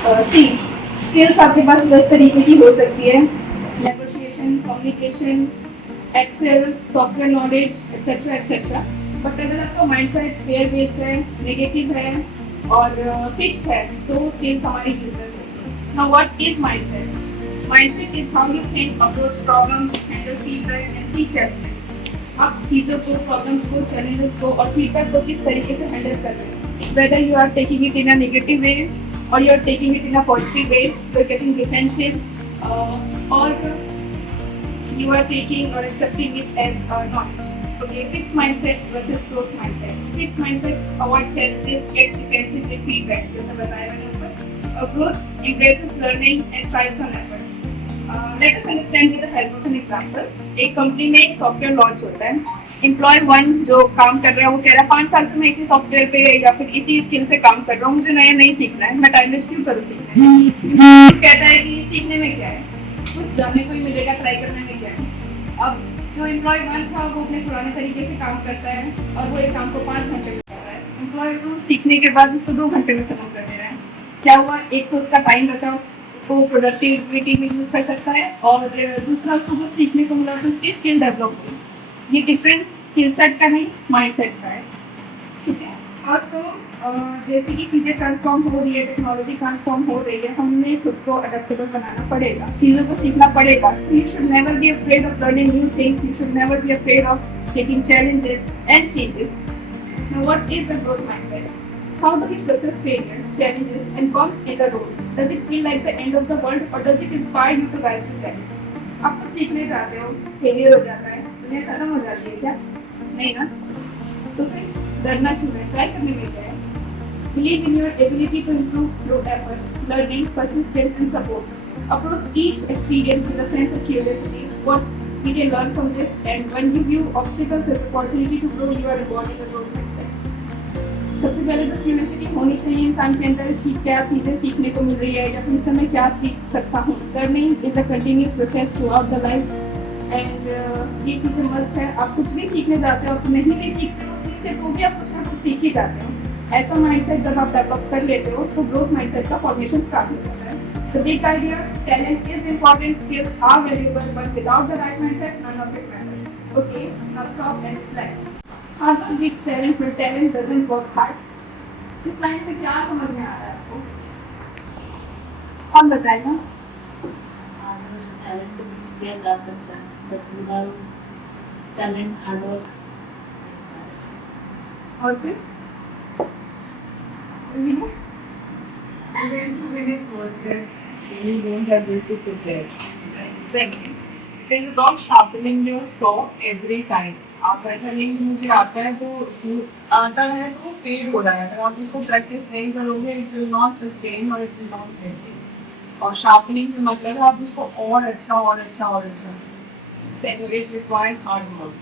सी skills आपके पास 10 तरीके की हो सकती है, negotiation, communication, excel, software knowledge etcetera etcetera. But अगर आपका माइंडसेट फेयर बेस्ड है, नेगेटिव है और फिक्स है तो स्किल्स हमारी यूजलेस है। Now what is mindset? Mindset is how you think, approach problems, handle feedback and see challenges. आप चीज़ों को, प्रॉब्लम्स को, चैलेंजेस को और फीडबैक को किस तरीके से हैंडल कर रहे हो, whether you are taking it in a negative way or you're taking it in a positive way, you're getting defensive, or you are taking or accepting it as knowledge. Okay, fixed mindset versus growth mindset. Fixed mindset avoid challenges, gets defensive with feedback. जैसा बताया मैंने ऊपर. Growth embraces learning and tries on effort. Let us understand with the help of an example. एक company में एक software launch होता है. Employ 1 जो काम कर रहा है वो कह रहा है 5 साल से मैं इसी सॉफ्टवेयर पे या फिर इसी स्किल से काम कर रहा हूँ, मुझे नया नहीं सीखना है, मैं टाइम वेस्ट क्यों करूँ सीखने में. कहता है कि सीखने में क्या है, कुछ जानने को ही मिलेगा, ट्राई करने में क्या है. अब जो एम्प्लॉय 1 था वो अपने पुराने तरीके से काम करता है और वो एक काम को 5 घंटे में कर रहा है. एम्प्लॉय 2 सीखने के बाद उसको 2 घंटे में खत्म कर दे रहा है. क्या हुआ, एक तो उसका टाइम बचा, उसको प्रोडक्टिविटी में यूज कर सकता है, और दूसरा उसको कुछ सीखने को मिला तो उसकी स्किल डेवलप हुई. ये डिफरेंस स्किल सेट का नहीं, माइंड सेट का है. ठीक है. और तो जैसे कि चीज़ें ट्रांसफॉर्म हो रही है, टेक्नोलॉजी ट्रांसफॉर्म हो रही है, हमें खुद को अडेप्टेबल बनाना पड़ेगा, चीज़ों को सीखना पड़ेगा. So you should never be afraid of learning new things, you should never be afraid of taking challenges and changes. Now, what is the growth mindset? How do you process failure, challenges, and comes in the roles? Does it feel like the end of the world, or does it inspire you to rise to challenge? आप कुछ सीखने जाते हो, failure हो जाता है, दुनिया खत्म हो जाती है क्या? नहीं ना? तो फिर डरना क्यों है? ट्राई करने में क्या है? Believe in your ability to improve through effort, learning, persistence, and support. Approach each experience with a sense of curiosity. What we can learn from this, and when you view obstacles as opportunity to grow, you are embodying a growth mindset. सबसे पहले तो curiosity होनी चाहिए इंसान के अंदर कि क्या चीज़ें सीखने को मिल रही है या फिर इस समय क्या सीख सकता हूँ. Learning is a continuous process through out the life, and ये चीज़ें मस्ट है. आप कुछ भी सीखने जाते हो, आप नहीं भी सीखते हो उस चीज़ से तो भी आप कुछ ना कुछ सीख ही जाते हो. ऐसा माइंडसेट जब आप डेवलप कर लेते हो तो ग्रोथ माइंडसेट का फॉर्मेशन स्टार्ट हो जाता है. The big idea, talent is important, skills are valuable, but without the right mindset, none of it matters. Okay, now stop and reflect. Hard work beats talent, but talent doesn't work hard. इस line से क्या समझ में आ रहा है आपको? कौन बताएगा? टैलेंट तो किया जा सकता है, but without talent hard work. और फिर You don't have to prepare. Exactly. It is about sharpening your saw every time. आप ऐसा नहीं कि मुझे आता है तो आता है तो फेड हो रहा है. अगर आप इसको प्रैक्टिस नहीं करोगे, इट विल नॉट सस्टेन और इट विल नॉट मेंटेन. और शार्पनिंग से मतलब है आप इसको और अच्छा और अच्छा और अच्छा. So it requires hard work.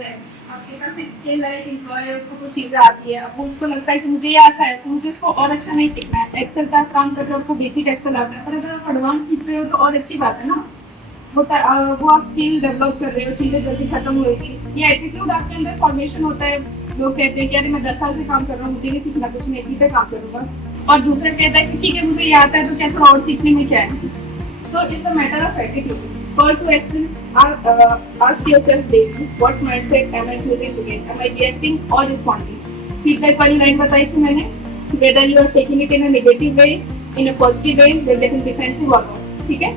आपके पास एक स्किल है, एम्प्लॉय है, उसको कुछ चीज़ें आती है, अब उसको लगता है कि मुझे ये आता है तो मुझे इसको और अच्छा नहीं सीखना है. एक्सेल का काम कर रहे हो, आपको बेसिक एक्सेल आता है, पर अगर आप एडवांस सीख रहे हो तो और अच्छी बात है ना. वो आप स्किल डेवलप कर रहे हो, चीज़ें जल्दी खत्म होगी. ये एटीट्यूड आपके अंदर फॉर्मेशन होता है. लोग कहते हैं कि अरे मैं 10 साल से काम कर रहा हूँ, मुझे नहीं सीखना कुछ, मैं इसी पे काम करूँगा. और दूसरा कहता है कि ठीक है मुझे ये आता है तो क्या थोड़ा और सीखने में क्या है. So it's a matter of attitude. Call to action. Ask yourself daily, what mindset am I choosing today? Am I reacting or responding? Feedback वाली लाइन बताई थी मैंने. Whether you are taking it in a negative way, in a positive way, you're getting defensive or not. ठीक है?